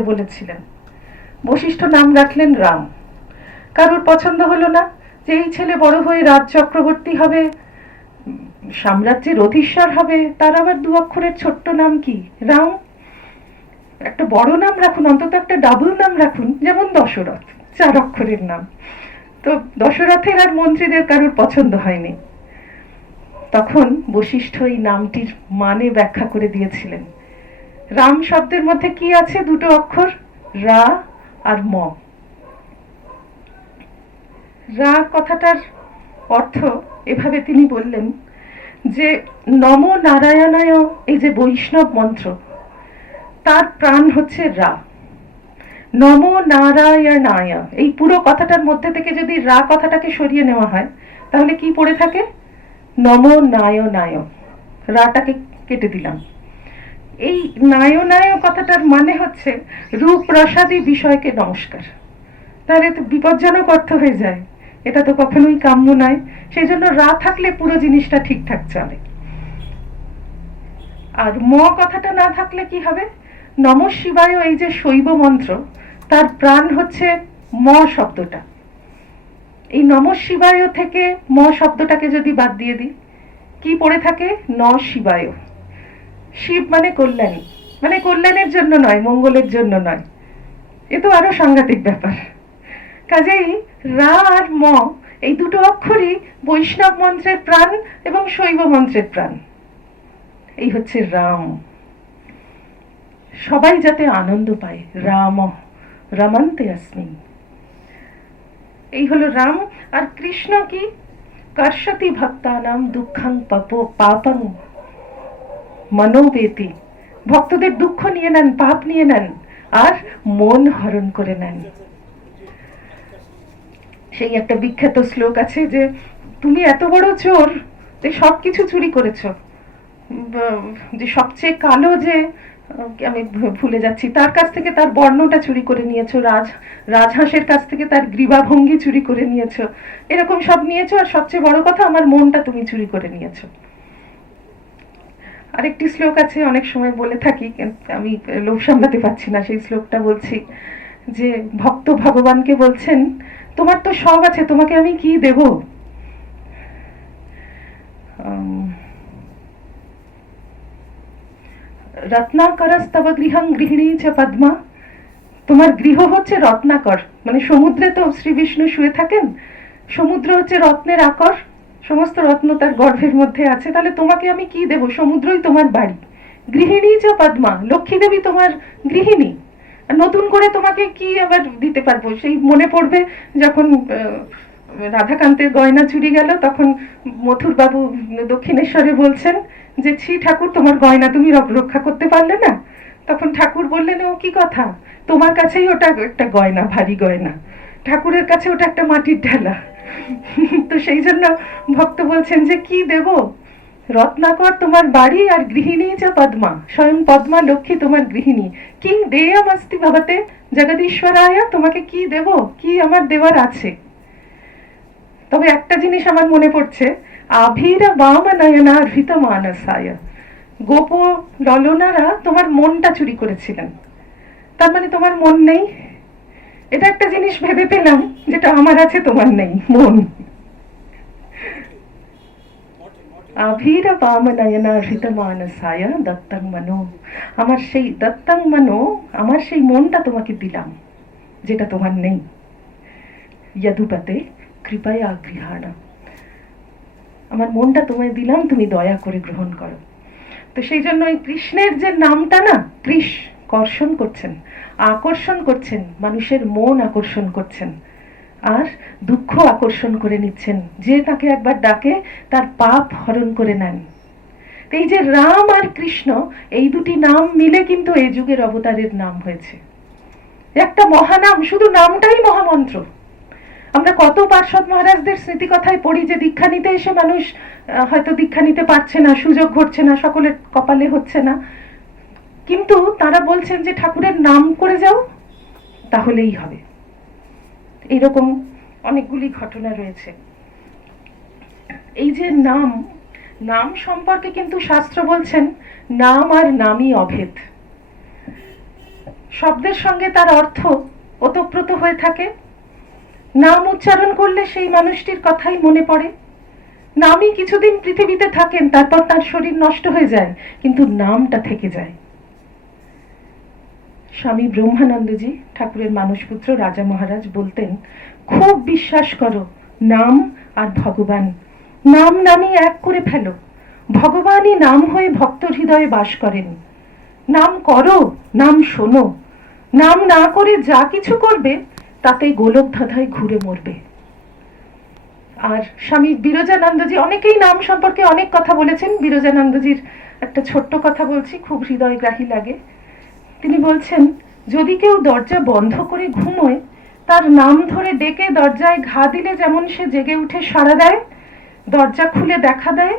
বলেছিলেন। বশিষ্ঠ নাম রাখলেন রাম। কারোর পছন্দ হলো না যে এই ছেলে বড় হয়ে রাজ চক্রবর্তী হবে? সাম্রাজ্যের অধীশ্বর হবে, তার আবার দু অক্ষরের ছোট্ট নাম কি? রাম? একটা বড় নাম রাখুন, অন্তত একটা ডাবল নাম রাখুন, যেমন দশরথ, চার অক্ষরের নাম। তো দশরথের আর মন্ত্রীদের কারোর পছন্দ হয়নি। তখন বশিষ্ঠ এই নামটির মানে ব্যাখ্যা করে দিয়েছিলেন। রাম শব্দের মধ্যে কি আছে দুটো অক্ষর? রা আর ম। রা কথাটার অর্থ এভাবে তিনি বললেন যে, নম নারায়ণায় এই যে বৈষ্ণব মন্ত্র, তার প্রাণ হচ্ছে রা। নম নারায়ণায়, এই পুরো কথাটার মধ্যে থেকে যদি রা কথাটাকে সরিয়ে নেওয়া হয়, তাহলে কি পড়ে থাকে? নম নায়নায় রাটাকে কেটে দিলাম। এই নায়নায় কথাটার মানে হচ্ছে রূপ প্রসাদী বিষয়কে নমস্কার। তাহলে তো বিপজ্জনক অর্থ হয়ে যায়। এটা তো কখনোই কাম্য নয়। সেই জন্য রা থাকলে পুরো জিনিসটা ঠিকঠাক চলে। আর ম কথাটা না থাকলে কি হবে? নম শিবায় এই যে শৈব মন্ত্র, তার প্রাণ হচ্ছে ম শব্দটা। এই নম শিবায় থেকে ম শব্দটাকে যদি বাদ দিয়ে দিই, কি পড়ে থাকে? ন শিবায়। শিব মানে কল্যাণী। মানে কল্যাণের জন্য নয়, মঙ্গলের জন্য নয়। এ তো আরও সাংঘাতিক ব্যাপার। কাজেই রা আর ম এই দুটো অক্ষরই বৈষ্ণব মন্ত্রের প্রাণ এবং শৈব মন্ত্রের প্রাণ। এই হচ্ছে রাম। সবাই যাতে আনন্দ পায়, রাম, রমন্তে আসমি এই হলো রাম। আর কৃষ্ণ কি? কর্ষতি ভক্তানাম দুঃখাং পাপ, পাপং মনোবেতি ভক্তদের দুঃখ নিয়ে নেন, পাপ নিয়ে নেন, আর মন হরণ করে নেন। সেই একটা বিখ্যাত শ্লোক আছে যে, তুমি এত বড় চোর যে সব কিছু চুরি করেছ। যে সবচেয়ে কালো যে আমি ভুলে যাচ্ছি, তার কাছ থেকে তার বর্ণটা চুরি করে নিয়েছো, রাজ, রাজহাঁসের কাছ থেকে তার গ্রীবাভঙ্গি চুরি করে নিয়েছো। এরকম সব নিয়েছো, আর সবচেয়ে বড় কথা, আমার মনটা তুমি চুরি করে নিয়েছো। আরেকটি শ্লোক আছে, অনেক সময় বলে থাকি আমি লোভ সামলাতে পারছি না। সেই শ্লোকটা বলছি যে, ভক্ত ভগবানকে বলছেন, তোমার তো সব আছে, তোমাকে আমি কি দেব? রত্নাকরস্তব গৃহং গৃহিণী চ পদ্মা। তোমার গৃহ হচ্ছে রত্নাকর। মানে সমুদ্রে তো শ্রী বিষ্ণু শুয়ে থাকেন, সমুদ্র হচ্ছে রত্নের আকর। সমস্ত রত্ন তার গর্ভের মধ্যে আছে, তাহলে তোমাকে আমি কি দেব? সমুদ্রই তোমার বাড়ি। গৃহিণী চ পদ্মা, লক্ষ্মী দেবী তোমার গৃহিণী। নতুন করে তোমাকে কি আবার দিতে পারব? সেই মনে পড়বে যখন রাধাকান্তের গয়না চুরি গেল, তখন মথুর বাবু দক্ষিণেশ্বরে বলছেন যে, ছি ঠাকুর, তোমার গয়না তুমি রক্ষা করতে পারলে না? তখন ঠাকুর বললেন, ও, কি কথা? তোমার কাছেই ওটা একটা গয়না, ভারী গয়না। ঠাকুরের কাছে ওটা একটা মাটির ঢেলা। তো সেই জন্য ভক্ত বলছেন যে কি দেব? রত্নাকর তোমার বাড়ি আর গৃহিণী যা পদ্মা, স্বয়ং পদ্মা লক্ষ্মী তোমার গৃহিণী। কি দেয়াম ভাবাতে জগদীশ্বরায়া তোমাকে কি দেব? কি আমার দেওয়ার আছে? তবে একটা জিনিস আমার মনে পড়ছে, আভীরা বাম নয়না হৃত মানসায়। গোপ ললনারা তোমার মনটা চুরি করেছিলেন। তার মানে তোমার মন নেই? এটা একটা জিনিস ভেবে পেলাম যেটা আমার আছে, তোমার নেই, মন। আভীর বাম নয়না হৃত দত্তং মনো। আমার সেই মনো, আমার সেই মনটা তোমাকে দিলাম, যেটা তোমার নেই। কৃপায়া গৃহাণা। আমার মনটা তোমায় দিলাম, তুমি দয়া করে গ্রহণ করো। তো সেই জন্য ওই কৃষ্ণের যে নামটা না, কৃষ, কর্ষণ করছেন আকর্ষণ করছেন, মানুষের মন আকর্ষণ করছেন। আর দুঃখ আকর্ষণ করে নিচ্ছেন, যে তাকে একবার ডাকে, তার পাপ হরণ করে নেন। এই যে রাম আর কৃষ্ণ, এই দুটি নাম মিলে কিন্তু এই যুগের অবতারের নাম হয়েছে। একটা মহানাম, শুধু নামটাই মহামন্ত্র। আমরা কত পার্শ্বদ মহারাজদের স্মৃতি কথায় পড়ি যে দীক্ষা নিতে এসে মানুষ হয়তো দীক্ষা নিতে পারছে না, সুযোগ ঘটছে না, সকলের কপালে হচ্ছে না। কিন্তু তারা বলছেন যে ঠাকুরের নাম করে যাও, তাহলেই হবে। এইরকম অনেকগুলি ঘটনা রয়েছে। এই যে নাম নাম সম্পর্কে কিন্তু শাস্ত্র বলছেন, নাম আর নামই অভেদ। শব্দের সঙ্গে তার অর্থ ওতপ্রোত হয়ে থাকে। নাম উচ্চারণ করলে সেই মানুষটির কথাই মনে পড়ে। নামই কিছুদিন পৃথিবীতে থাকেন, তারপর তার শরীর নষ্ট হয়ে যায়, কিন্তু নামটা থেকে যায়। স্বামী ব্রহ্মানন্দজি, ঠাকুরের মানসপুত্র রাজা মহারাজ বলতেন, খুব বিশ্বাস করো, নাম আর ভগবান। নাম নামই এক করে ফেলো। ভগবানই নাম হয়ে ভক্ত হৃদয়ে বাস করেন। নাম করো, নাম শোনো। নাম না করে যা কিছু করবে, তাতে গোলক ধাঁধায় ঘুরে মরবে। আর স্বামী বিরজানন্দজি অনেকেই নাম সম্পর্কে অনেক কথা বলেছেন। বিরজানন্দজির একটা ছোট্ট কথা বলছি, খুব হৃদয়গ্রাহী লাগে। তিনি বলছেন, যদি কেউ দরজা বন্ধ করে ঘুমোয়, তার নাম ধরে ডেকে দরজায় ঘা দিলে যেমন সে জেগে উঠে সাড়া দেয়, দরজা খুলে দেখা দেয়,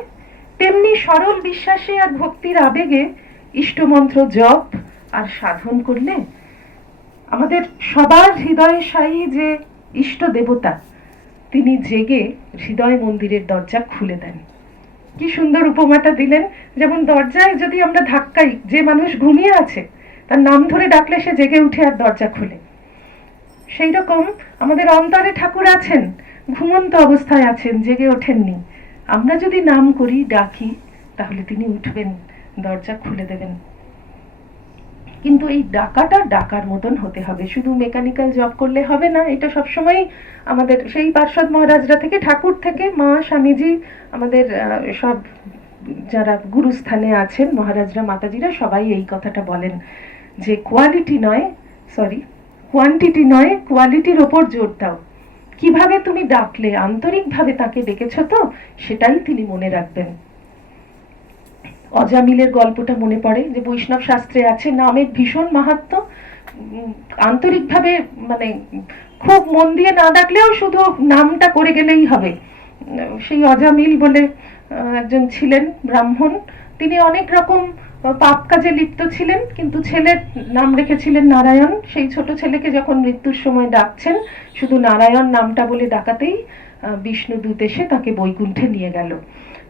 তেমনি সরল বিশ্বাসে আর ভক্তির আবেগে ইষ্টমন্ত্র জপ আর সাধন করলে আমাদের সবার হৃদয়ে সাই যে ইষ্ট দেবতা, তিনি জেগে হৃদয় মন্দিরের দরজা খুলে দেন। কি সুন্দর উপমাটা দিলেন। যেমন দরজায় যদি আমরা ধাক্কাই, যে মানুষ ঘুমিয়ে আছে তার নাম ধরে ডাকলে সে জেগে উঠে আর দরজা খুলে। সেই রকম আমাদের অন্তরে ঠাকুর আছেন, ঘুমন্ত অবস্থায় আছেন, জেগে ওঠেননি। আমরা যদি নাম করি, ডাকি, তাহলে তিনি উঠবেন, দরজা খুলে দেবেন। কিন্তু এই ডাকাটা ডাকার মতন হতে হবে। শুধু মেকানিক্যাল জব করলে হবে না, এটা সবসময় আমাদের সেই পার্শ্বদ মহারাজরা থেকে, ঠাকুর থেকে, মা, স্বামীজি, আমাদের সব যারা গুরুস্থানে আছেন, মহারাজরা, মাতাজিরা সবাই এই কথাটা বলেন। যে কোয়ালিটি নয় সরি কোয়ান্টিটি নয় কোয়ালিটির ওপর জোর দাও। কীভাবে তুমি ডাকলে, আন্তরিকভাবে তাকে ডেকেছো তো, সেটাই তিনি মনে রাখবেন। অজামিলের গল্পটা মনে পড়ে যে বৈষ্ণব শাস্ত্রে আছে, নামের ভীষণ মাহাত্ম। আন্তরিকভাবে মানে খুব মন দিয়ে না ডাকলেও শুধু নামটা করে গেলেই হবে। সেই অজামিল বলে একজন ছিলেন ব্রাহ্মণ। তিনি অনেক রকম পাপ কাজে লিপ্ত ছিলেন, কিন্তু ছেলের নাম রেখেছিলেন নারায়ণ। সেই ছোট ছেলেকে যখন মৃত্যুর সময় ডাকছেন, শুধু নারায়ণ নামটা বলে ডাকাতেই বিষ্ণু দূত এসে তাকে বৈকুণ্ঠে নিয়ে গেল।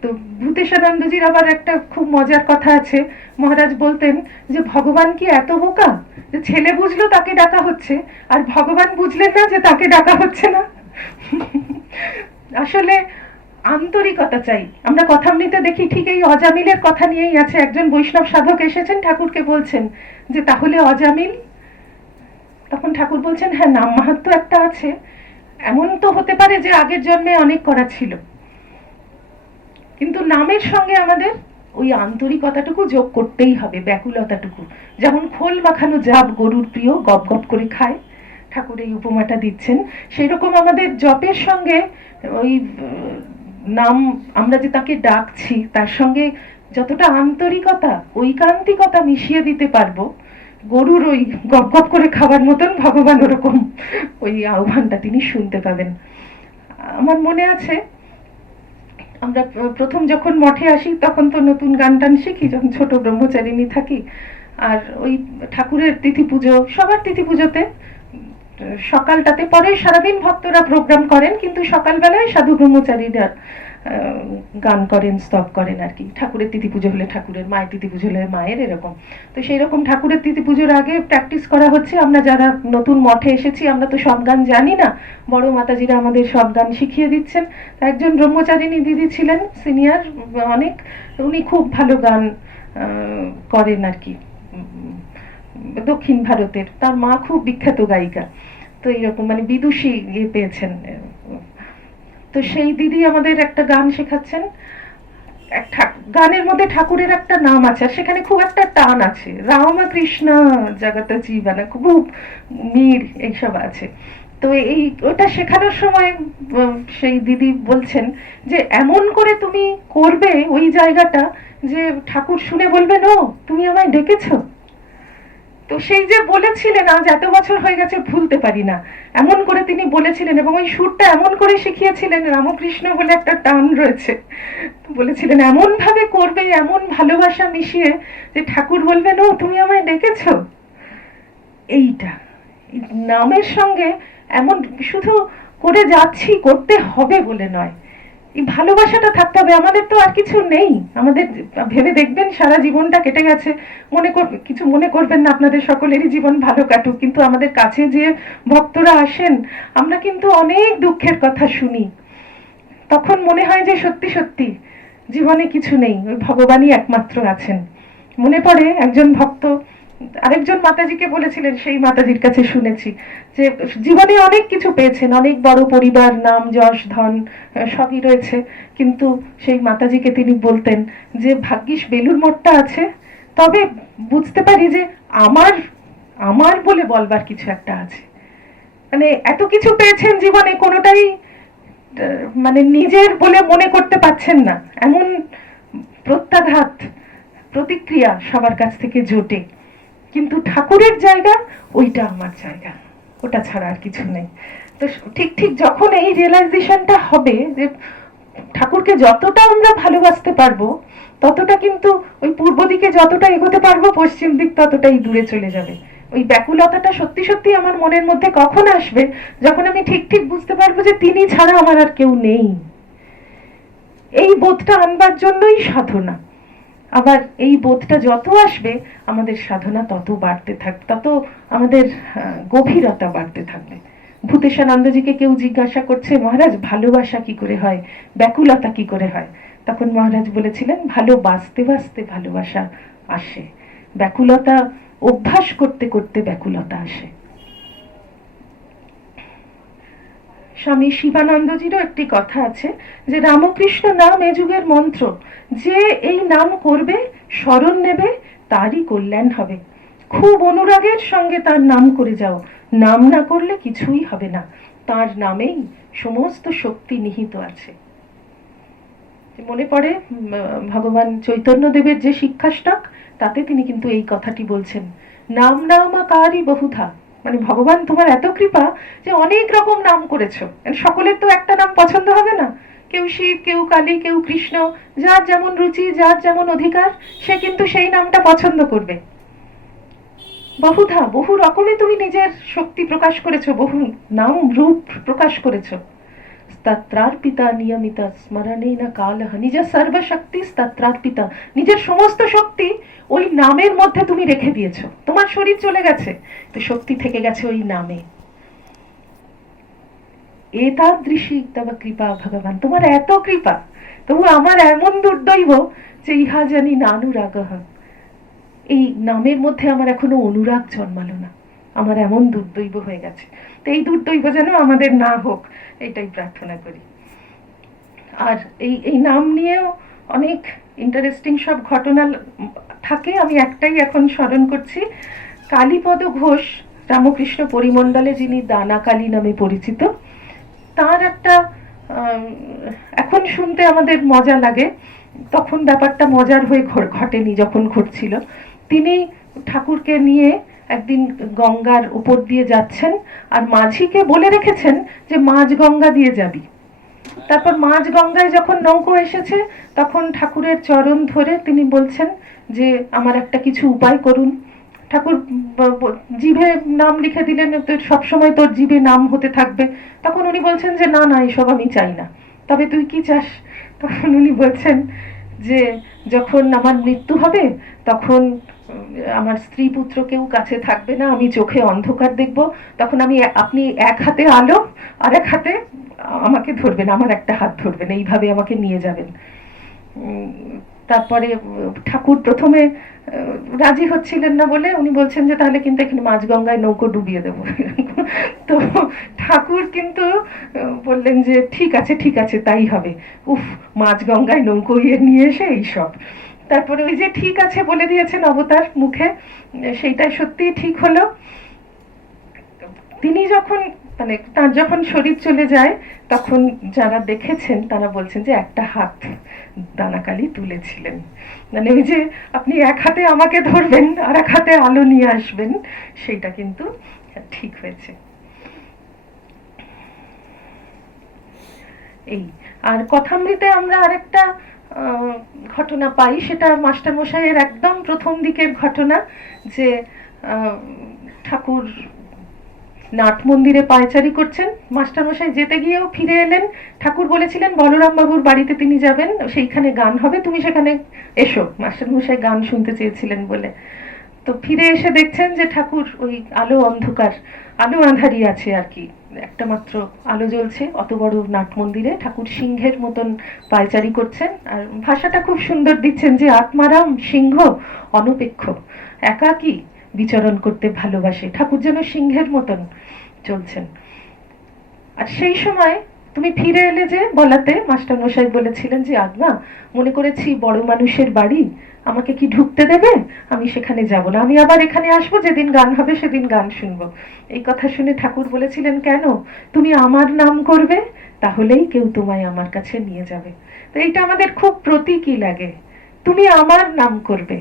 তো ভূতেশানন্দজির আবার একটা খুব মজার কথা আছে। মহারাজ বলতেন যে, ভগবান কি এত বোকা? যে ছেলে বুঝলো তাকে ডাকা হচ্ছে, আর ভগবান বুঝলেন না যে তাকে ডাকা হচ্ছে না। আসলে আন্তরিকতা চাই। আমরা কথা কথামৃতে দেখি ঠিক এই অজামিলের কথা নিয়েই আছে একজন বৈষ্ণব সাধক এসেছেন, ঠাকুরকে বলছেন যে, তাহলে অজামিল? তখন ঠাকুর বলছেন হ্যাঁ নাম মাহাত্ম একটা আছে। এমন তো হতে পারে যে, আগের জন্মে অনেক করা ছিল। কিন্তু নামের সঙ্গে আমাদের ওই আন্তরিকতাটুকু যোগ করতেই হবে, ব্যাকুলতাটুকু। যেমন খোল মাখানো জাব গরুর প্রিয় গপ গপ করে খায়। ঠাকুর এই উপমাটা দিচ্ছেন। সেই রকম আমাদের জপের সঙ্গে ওই নাম আমরা যে তাকে ডাকছি, তার সঙ্গে যতটা আন্তরিকতা, ঐকান্তিকতা মিশিয়ে দিতে পারব, গরুর ওই গপ গপ করে খাবার মতন ভগবান ওরকম ওই আহ্বানটা তিনি শুনতে পাবেন। আমার মনে আছে, আমরা প্রথম যখন মঠে আসি, তখন তো নতুন গান টান শিখি, যখন ছোট ব্রহ্মচারিণী থাকি। আর ওই ঠাকুরের তিথি পুজো সবার তিথি পুজোতে সকালটাতে পরে সারাদিন ভক্তরা প্রোগ্রাম করেন, কিন্তু সকালবেলায় সাধু ব্রহ্মচারীরা গান করেন, স্তব করেন আর কি। ঠাকুরের তিথি পুজো হলে ঠাকুরের মায়ের তিথি পুজো হলে মায়ের এরকম। তো সেই রকম ঠাকুরের তিথি পুজোর আগে প্র্যাকটিস করা হচ্ছে। আমরা যারা নতুন মঠে এসেছি, আমরা তো সব গান জানি না। বড় মাতাজিরা আমাদের সব গান শিখিয়ে দিচ্ছেন। একজন ব্রহ্মচারিণী দিদি ছিলেন, সিনিয়র অনেক। উনি খুব ভালো গান করেন আর কি। দক্ষিণ ভারতের। তার মা খুব বিখ্যাত গায়িকা। তো এইরকম মানে বিদুষী ইয়ে পেয়েছেন। তো সেই দিদি আমাদের একটা গান শেখাচ্ছেন। গানের মধ্যে ঠাকুরের একটা নাম আছে, আর সেখানে খুব একটা টান আছে। রামকৃষ্ণ, জগত জীবন খুব মীর এইসব আছে। তো এই, ওটা শেখানোর সময় সেই দিদি বলছেন যে, এমন করে তুমি করবে ওই জায়গাটা যে ঠাকুর শুনে বলবেন ও তুমি আমায় ডেকেছো। তো সেই যে বলেছিলেন, আজ এত বছর হয়ে গেছে ভুলতে পারি না। এমন করে তিনি বলেছিলেন এবং ওই সুরটা এমন করে শিখিয়েছিলেন, রামকৃষ্ণ বলে একটা টান রয়েছে। বলেছিলেন এমন ভাবে করবে, এমন ভালোবাসা মিশিয়ে যে ঠাকুর বলবেন ও তুমি আমায় ডেকেছ? এইটা। নামের সঙ্গে এমন, শুধু করে যাচ্ছি, করতে হবে বলে নয়। এই ভালোবাসাটা থাকতে হবে, আমাদের তো আর কিছু নেই। আমাদের ভেবে দেখবেন, সারা জীবনটা কেটে গেছে। মনে কর, কিছু মনে করবেন না, আপনাদের সকলেরই জীবন ভালো কাটুক। কিন্তু আমাদের কাছে যে ভক্তরা আসেন, আমরা কিন্তু অনেক দুঃখের কথা শুনি। তখন মনে হয় যে সত্যি সত্যি, জীবনে কিছু নেই। ওই ভগবানই একমাত্র আছেন। মনে পড়ে একজন ভক্ত আরেকজন মাতাজিকে বলেছিলেন, সেই মাতাজির কাছে শুনেছি যে জীবনে অনেক কিছু পেয়েছেন, অনেক বড় পরিবার, নাম, যশ, ধন সবই রয়েছে। কিন্তু সেই মাতাজিকে তিনি বলতেন যে, ভাগ্যিস বেলুর মঠটা আছে। তবে বুঝতে পারি যে আমার আমার বলে বলবার কিছু একটা আছে। মানে এত কিছু পেয়েছেন জীবনে, কোনোটাই মানে নিজের বলে মনে করতে পারছেন না। এমন প্রত্যাঘাত, প্রতিক্রিয়া সবার কাছ থেকে জোটে। কিন্তু ঠাকুরের জায়গা, ওইটা আমার জায়গা। ওটা ছাড়া আর কিছু নেই। তো ঠিক ঠিক যখন এই রিয়েলাইজেশনটা হবে যে ঠাকুরকে যতটা আমরা ভালোবাসতে পারব, ততটা কিন্তু ওই পূর্ব দিকে যতটা এগোতে পারব, পশ্চিম দিক ততটাই দূরে চলে যাবে। ওই ব্যাকুলতাটা সত্যি সত্যি আমার মনের মধ্যে কখন আসবে যখন আমি ঠিক ঠিক বুঝতে পারব যে তিনি ছাড়া আমার আর কেউ নেই। এই বোধটা আনবার জন্যই সাধনা। আবার এই বোধটা যত আসবে, আমাদের সাধনা তত বাড়তে থাকবে তত আমাদের গভীরতা বাড়তে থাকবে। ভূতেশানন্দজিকে কেউ জিজ্ঞাসা করছে, মহারাজ, ভালোবাসা কি করে হয়? ব্যাকুলতা কি করে হয়? তখন মহারাজ বলেছিলেন, ভালো বাঁচতে বাঁচতে ভালোবাসা আসে। ব্যাকুলতা অভ্যাস করতে করতে ব্যাকুলতা আসে। স্বামী শিবানন্দজিরও একটি কথা আছে যে রামকৃষ্ণ নাম এ যুগের মন্ত্র। যে এই নাম করবে, স্মরণ নেবে, তারই কল্যাণ হবে। খুব অনুরাগের সঙ্গে তার নাম করে যাও। নাম না করলে কিছুই হবে না। তার নামেই সমস্ত শক্তি নিহিত আছে। মনে পড়ে ভগবান চৈতন্যদেবের যে শিক্ষাষ্টক তাতে তিনি কিন্তু এই কথাটি বলছেন। নাম নামাকারী বহুধা। মানে ভগবান তোমার এত কৃপা যে অনেক রকম নাম করেছ। মানে সকলের তো একটা নাম পছন্দ হবে না। কেউ শিব, কেউ কালী, কেউ কৃষ্ণ, যার যেমন রুচি, যার যেমন অধিকার, সে কিন্তু সেই নামটা পছন্দ করবে। বহুধা, বহু রকমে তুমি নিজের শক্তি প্রকাশ করেছ, বহু নাম রূপ প্রকাশ করেছ। তত্রার্পিতা নিয়মিত স্মরণে না কাল নিজের সর্বশক্তি তত্রার্পিতা নিজের সমস্ত শক্তি ওই নামের মধ্যে তুমি রেখে দিয়েছ। তোমার শরীর চলে গেছে। তো শক্তি থেকে গেছে ওই নামে। এতাদৃশী তব কৃপা ভগবান। তোমার এত কৃপা। তবু আমার এমন দুর্দৈব যে ইহা জানি নানুরাগ। এই নামের মধ্যে আমার এখনও অনুরাগ জন্মালো না। আমার এমন দুর্দৈব হয়ে গেছে। তো এই দুর্দৈব যেন আমাদের না হোক, এটাই প্রার্থনা করি। আর এই এই নাম নিয়েও অনেক ইন্টারেস্টিং সব ঘটনা থাকে। আমি একটাই এখন স্মরণ করছি, কালীপদ ঘোষ রামকৃষ্ণ পরিমণ্ডলে যিনি দানা কালী নামে পরিচিত, তার একটা এখন শুনতে আমাদের মজা লাগে। তখন ব্যাপারটা মজার হয়ে ঘটেনি যখন ঘটছিল। তিনি ঠাকুরকে নিয়ে একদিন গঙ্গার উপর দিয়ে যাচ্ছেন আর মাঝিকে বলে রেখেছেন যে, মাঝ গঙ্গা দিয়ে যাবি। তারপর মাঝ গঙ্গায় যখন নৌকো এসেছে, তখন ঠাকুরের চরণ ধরে তিনি বলছেন যে, আমার একটা কিছু উপায় করুন। ঠাকুর জিভে নাম লিখে দিলেন তো সবসময় তোর জিভে নাম হতে থাকবে। তখন উনি বলছেন যে, না না, এসব আমি চাই না। তবে তুই কি চাস? তখন উনি বলছেন যে, যখন আমার মৃত্যু হবে, তখন আমার স্ত্রী পুত্র কেউ কাছে থাকবে না, আমি চোখে অন্ধকার দেখব, তখন আমি আপনি এক হাতে আলো আর এক হাতে আমাকে ধরবেন, আমার একটা হাত ধরবেন, এইভাবে আমাকে নিয়ে যাবেন। তারপরে ঠাকুর প্রথমে রাজি হচ্ছিলেন না বলে উনি বলছেন যে তাহলে কিন্তু এখানে মাঝগঙ্গায় নৌকো ডুবিয়ে দেবো। তো ঠাকুর কিন্তু বললেন যে ঠিক আছে ঠিক আছে, তাই হবে। উফ, মাঝগঙ্গায় নৌকো ইয়ে নিয়ে এসে এইসব। তারপরে ওই যে ঠিক আছে বলে দিয়েছেন অবতার মুখে, সেইটাই সত্যিই ঠিক হলো। তিনি যখন মানে তার যখন শরীর চলে যায়, তখন যারা দেখেছেন, তারা বলছেন যে একটা হাত দানাকালি তুলেছিলেন। মানে ওই যে আপনি এক হাতে আমাকে ধরবেন, আর এক হাতে আলো নিয়ে আসবেন সেটা কিন্তু ঠিক হয়েছে। এই, আর কথামৃতে আমরা আরেকটা ঘটনা পাই, সেটা মাস্টারমশাইয়ের একদম প্রথম দিকের ঘটনা যে ঠাকুর নাট মন্দিরে পায়চারি করছেন। মাস্টারমশাই যেতে গিয়েও ফিরে এলেন। ঠাকুর বলেছিলেন বলরাম বাবুর বাড়িতে তিনি যাবেন, সেইখানে গান হবে, তুমি সেখানে এসো। মাস্টারমশাই গান শুনতে চেয়েছিলেন বলে। তো ফিরে এসে দেখছেন যে ঠাকুর ওই আলো অন্ধকার, আলো আঁধারি আছে আর কি। একটা মাত্র আলো জ্বলছে, অত বড় নাট মন্দিরে। ঠাকুর সিংহের মতন পায়চারি করছেন, আর ভাষাটা খুব সুন্দর দিচ্ছেন যে আত্মারাম সিংহ অনপেক্ষ, একাকী বিচরণ করতে ভালোবাসে। ঠাকুর যেন সিংহের মতন চলছেন। আর সেই সময় তুমি ফিরে এলে যে বলাতে মাস্টার মশাই বলেছিলেন যে, আজ্ঞা, মনে করেছি বড় মানুষের বাড়ি। আমাকে কি ঢুকতে দেবে? আমি সেখানে যাব না। আমি আবার এখানে আসব, যেদিন গান হবে সেদিন গান শুনব। এই কথা শুনে ঠাকুর বলেছিলেন, কেন? তুমি আমার নাম করবে, তাহলেই কেউ তোমায় আমার কাছে নিয়ে যাবে। তো এইটা আমাদের খুব প্রতীকী লাগে। তুমি আমার নাম করবে।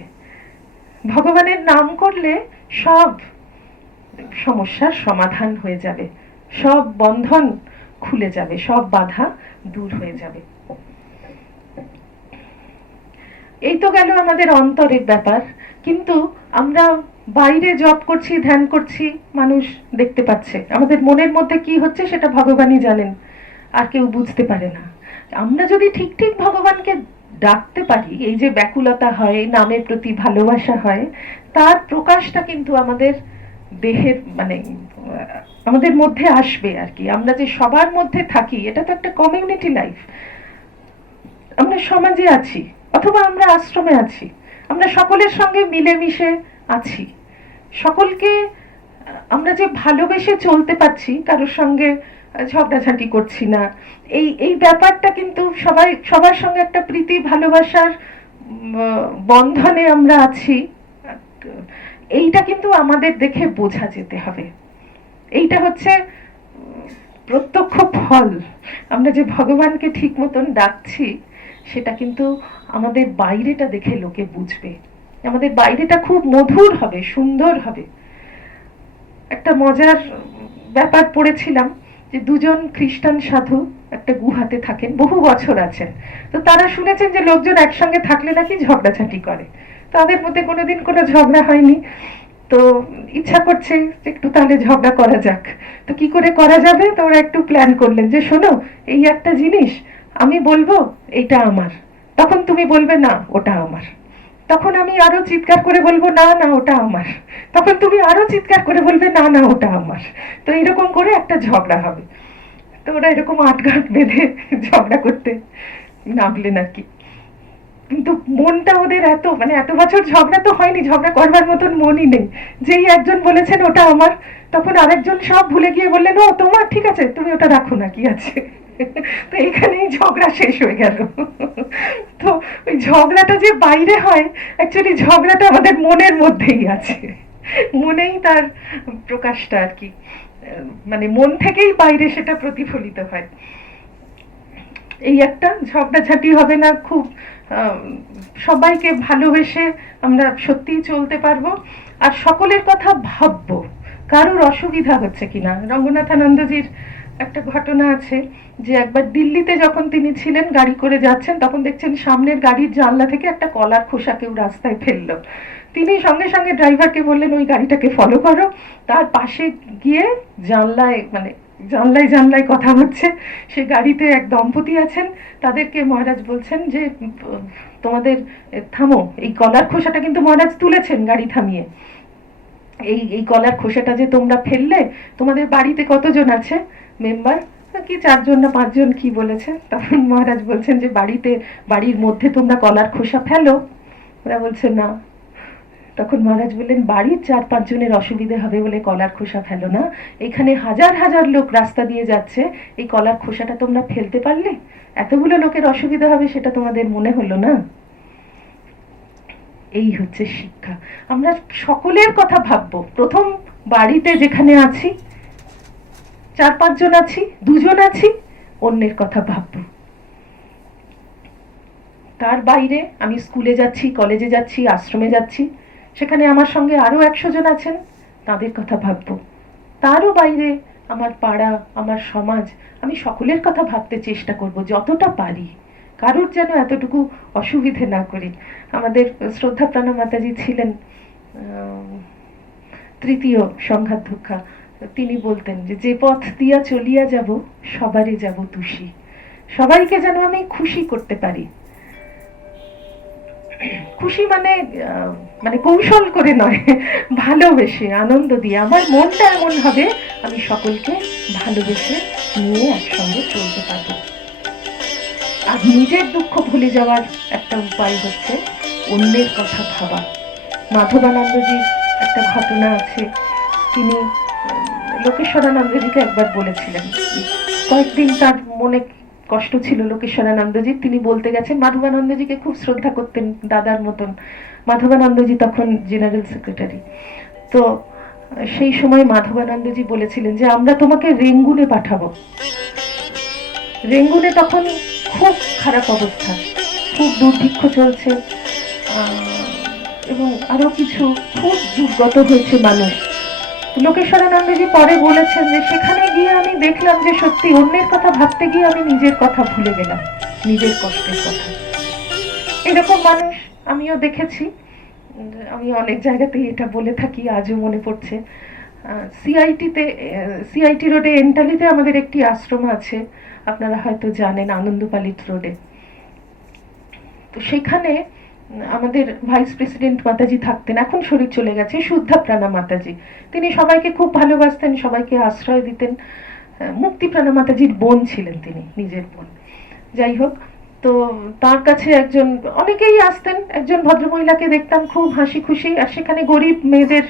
ভগবানের নাম করলে সব সমস্যার সমাধান হয়ে যাবে। সব বন্ধন খুলে যাবে, সব বাধা দূর হয়ে যাবে। এই তো গেল আমাদের অন্তরের ব্যাপার। কিন্তু আমরা বাইরে জব করছি, ধ্যান করছি, মানুষ দেখতে পাচ্ছে। আমাদের মনের মধ্যে কি হচ্ছে সেটা ভগবানই জানেন, আর কেউ বুঝতে পারে না। আমরা যদি ঠিক ঠিক ভগবানকে ডাকতে পারি, এই যে ব্যাকুলতা হয়, নামের প্রতি ভালোবাসা হয়, তার প্রকাশটা কিন্তু আমাদের দেহের মানে আমাদের মধ্যে আসবে আর কি। আমরা যে সবার মধ্যে থাকি, এটা তো একটা কমিউনিটি লাইফ আমরা সমাজে আছি, অথবা আমরা আশ্রমে আছি। আমরা সকলের সঙ্গে মিলেমিশে আছি। সকলকে আমরা যে ভালোবেসে চলতে পারছি, কারোর সঙ্গে ঝগড়াঝাঁটি করছি না। এই এই ব্যাপারটা কিন্তু সবাই, সবার সঙ্গে একটা প্রীতি, ভালোবাসার বন্ধনে আমরা আছি। এইটা কিন্তু আমাদের দেখে বোঝা যেতে হবে। এইটা হচ্ছে প্রত্যক্ষ ফল। আমরা যে ভগবানকে ঠিক মতন ডাকছি, সেটা কিন্তু আমাদের বাইরেটা দেখে লোকে বুঝবে। আমাদের বাইরেটা খুব মধুর হবে, সুন্দর হবে। একটা মজার ব্যাপার পড়েছিলাম যে দুজন খ্রিস্টান সাধু একটা গুহাতে থাকেন, বহু বছর আছেন। তো তারা শুনেছেন যে লোকজন একসঙ্গে থাকলে নাকি ঝগড়াঝাঁটি করে। তাদের মধ্যে কোনোদিন কোনো ঝগড়া হয়নি। তো ইচ্ছা করছে একটু তাহলে ঝগড়া করা যাক। তো কি করে করা যাবে? তো ওরা একটু প্ল্যান করলেন যে শোনো, এই একটা জিনিস আমি বলব, এইটা আমার। তখন তুমি বলবে, না, ওটা আমার। তখন আমি আরও চিৎকার করে বলব, না না, ওটা আমার। তখন তুমি আরও চিৎকার করে বলবে, না না, ওটা আমার। তো এরকম করে একটা ঝগড়া হবে। তো ওরা এরকম আটঘাট বেঁধে ঝগড়া করতে নামলেন আর কি কিন্তু মনটা ওদের এত মানে এত বছর ঝগড়া তো হয়নি, ঝগড়া করবার মতন মনই নেই। যেই একজন বলেছেন ওটা আমার, তখন আরেকজন সব ভুলে গিয়ে বললেন, ও, তোমার, ঠিক আছে, তুমি ওটা রাখো না, কি আছে? তো এখানেই ঝগড়া শেষ হয়ে গেল। তো ওই ঝগড়াটা যে বাইরে হয় অ্যাকচুয়ালি ঝগড়াটা আমাদের মনের মধ্যেই আছে। মনেই তার প্রকাশটা আর কি মানে মন থেকেই বাইরে সেটা প্রতিফলিত হয়। এই একটা, ঝগড়াঝাটি হবে না খুব সবাইকে ভালোবেসে আমরা সত্যিই চলতে পারব। আর সকলের কথা ভাববো, কারোর অসুবিধা হচ্ছে কিনা। রঙ্গনাথানন্দজির একটা ঘটনা আছে যে একবার দিল্লিতে যখন তিনি ছিলেন, গাড়ি করে যাচ্ছেন, তখন দেখছেন সামনের গাড়ির জানলা থেকে একটা কলার খোসা কেউ রাস্তায় ফেলল। তিনি সঙ্গে সঙ্গে ড্রাইভারকে বললেন, ওই গাড়িটাকে ফলো করো। তার পাশে গিয়ে জানলায় মানে জানলায় জানলায় কথা হচ্ছে। সে গাড়িতে এক দম্পতি আছেন। তাদেরকে মহারাজ বলছেন যে, তোমাদের থামো, এই কলার খোসাটা কিন্তু মহারাজ তুলেছেন গাড়ি থামিয়ে। এই এই কলার খোসাটা যে তোমরা ফেললে, তোমাদের বাড়িতে কতজন আছে? মেম্বার? কি চারজন না পাঁচজন, কি বলেছে? তখন মহারাজ বলছেন যে, বাড়িতে, বাড়ির মধ্যে তোমরা কলার খোসা ফেলো। ওরা বলছে, না। তখন মহারাজ বললেন, বাড়ির চার পাঁচ জনের অসুবিধে হবে বলে কলার খোসা ফেলো না। এখানে হাজার হাজার লোক রাস্তা দিয়ে যাচ্ছে। এই কলার খোসাটা তোমরা ফেলতে পারলে? এতগুলো লোকের অসুবিধা হবে সেটা তোমাদের মনে হলো না? এই হচ্ছে শিক্ষা। আমরা সকলের কথা ভাববো। প্রথম বাড়িতে যেখানে আছি, চার পাঁচজন আছি, দুজন আছি, অন্যের কথা ভাববো। তার বাইরে আমি স্কুলে যাচ্ছি, কলেজে যাচ্ছি, আশ্রমে যাচ্ছি। সেখানে আমার সঙ্গে আরও একশো জন আছেন। তাদের কথা ভাবব। তারও বাইরে আমার পাড়া, আমার সমাজ, আমি সকলের কথা ভাবতে চেষ্টা করব যতটা পারি। কারোর যেন এতটুকু অসুবিধে না করি। আমাদের শ্রদ্ধা প্রাণা মাতাজি ছিলেন তৃতীয় সংঘাধ্যক্ষা তিনি বলতেন যে যে পথ দিয়া চলিয়া যাব সবারই যাব তুষি সবাইকে যেন আমি খুশি করতে পারি। খুশি মানে মানে কৌশল করে নয়, ভালোবেসে, আনন্দ দিয়ে। আমার মনটা এমন হবে, আমি সকলকে ভালোবেসে নিয়ে একসঙ্গে চলতে পারব। আর নিজের দুঃখ ভুলে যাওয়ার একটা উপায় হচ্ছে অন্যের কথা ভাবা। মাধবানন্দজির একটা ঘটনা আছে, তিনি লোকেশ্বরানন্দজিকে একবার বলেছিলেন কয়েকদিন তার মনে কষ্ট ছিল লোকেশ্বরানন্দজি তিনি বলতে গেছেন, মাধবানন্দজিকে খুব শ্রদ্ধা করতেন দাদার মতন। মাধবানন্দজি তখন জেনারেল সেক্রেটারি। তো সেই সময় মাধবানন্দজি বলেছিলেন যে, আমরা তোমাকে রেঙ্গুনে পাঠাবো। রেঙ্গুনে তখন খুব খারাপ অবস্থা। খুব দুর্ভিক্ষ চলছে। এবং আরও কিছু খুব দুর্গত হয়েছে মানুষ। লোকেশ্বরানন্দজি পরে বলেছেন যে, সেখানে গিয়ে আমি দেখলাম যে সত্যি অন্যের কথা ভাবতে গিয়ে আমি নিজের কথা ভুলে গেলাম, নিজের কষ্টের কথা। এরকম মানুষ আমিও দেখেছি। আমি অনেক জায়গাতেই এটা বলে থাকি, আজও মনে পড়ছে। সিআইটিতে সিআইটি রোডে এন্টালিতে আমাদের একটি আশ্রম আছে, আপনারা হয়তো জানেন আনন্দপালিত রোডে। তো সেখানে আমাদের ভাইস প্রেসিডেন্ট মাতাজি থাকতেন, এখন শরীর চলে গেছে, শুদ্ধা প্রাণা মাতাজি। তিনি সবাইকে খুব ভালোবাসতেন, সবাইকে আশ্রয় দিতেন। মুক্তি প্রাণা মাতাজির বোন ছিলেন তিনি, নিজের বোন। যাই হোক তো তার কাছে একজন, অনেকেই আসতেন, একজন ভদ্রমহিলাকে দেখতাম, খুব হাসি খুশি, আর সেখানে গরিব মেয়েদের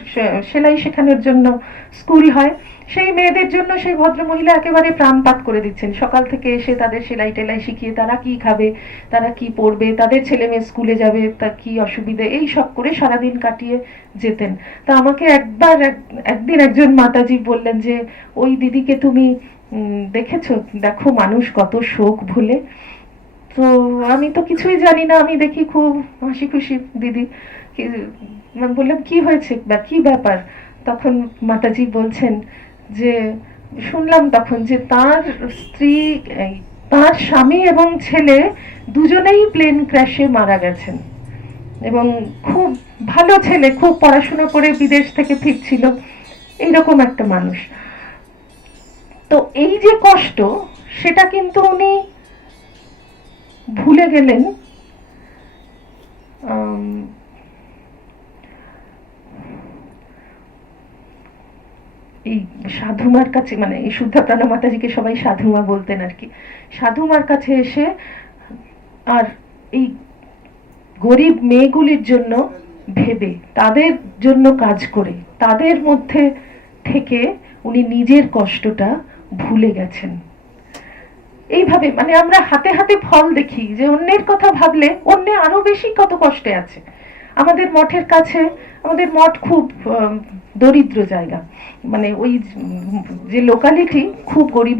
সেলাই শেখানোর জন্য স্কুল হয়। সেই মেয়েদের জন্য সেই ভদ্রমহিলা একেবারে প্রাণপাত করে দিচ্ছেন। সকাল থেকে এসে তাদের সেলাই টেলাই শিখিয়ে তারা কি খাবে, তারা কি পড়বে তাদের ছেলে মেয়ে স্কুলে যাবে, তা কি অসুবিধে, এই সব করে সারাদিন কাটিয়ে যেতেন। তা আমাকে একবার এক- একদিন একজন মাতাজি বললেন যে, ওই দিদিকে তুমি দেখেছ? দেখো মানুষ কত শোক ভুলে। তো আমি তো কিছুই জানি না, আমি দেখি খুব হাসি খুশি দিদি বললাম, কি হয়েছে বা কি ব্যাপার? তখন মাতাজি বলছেন যে, শুনলাম তখন যে তার স্ত্রী তার স্বামী এবং ছেলে দুজনেই প্লেন ক্র্যাশে মারা গেছেন। এবং খুব ভালো ছেলে, খুব পড়াশোনা করে বিদেশ থেকে ফিরছিল। এইরকম একটা মানুষ। তো এই যে কষ্ট, সেটা কিন্তু উনি ভুলে গেলেন এই সাধুমার কাছে মানে এই মাতাজিকে সবাই সাধুমা বলতেন আর কি। সাধুমার কাছে এসে আর এই গরিব মেয়েগুলির জন্য ভেবে, তাদের জন্য কাজ করে, তাদের মধ্যে থেকে উনি নিজের কষ্টটা ভুলে গেছেন। এইভাবে মানে আমরা হাতে হাতে ফল দেখি যে অন্যের কথা ভাবলে অন্য আরও বেশি কত কষ্টে আছে। আমাদের মঠের কাছে, আমাদের মঠ খুব দরিদ্র জায়গা। মানে ওই যে লোকালিটি খুব গরিব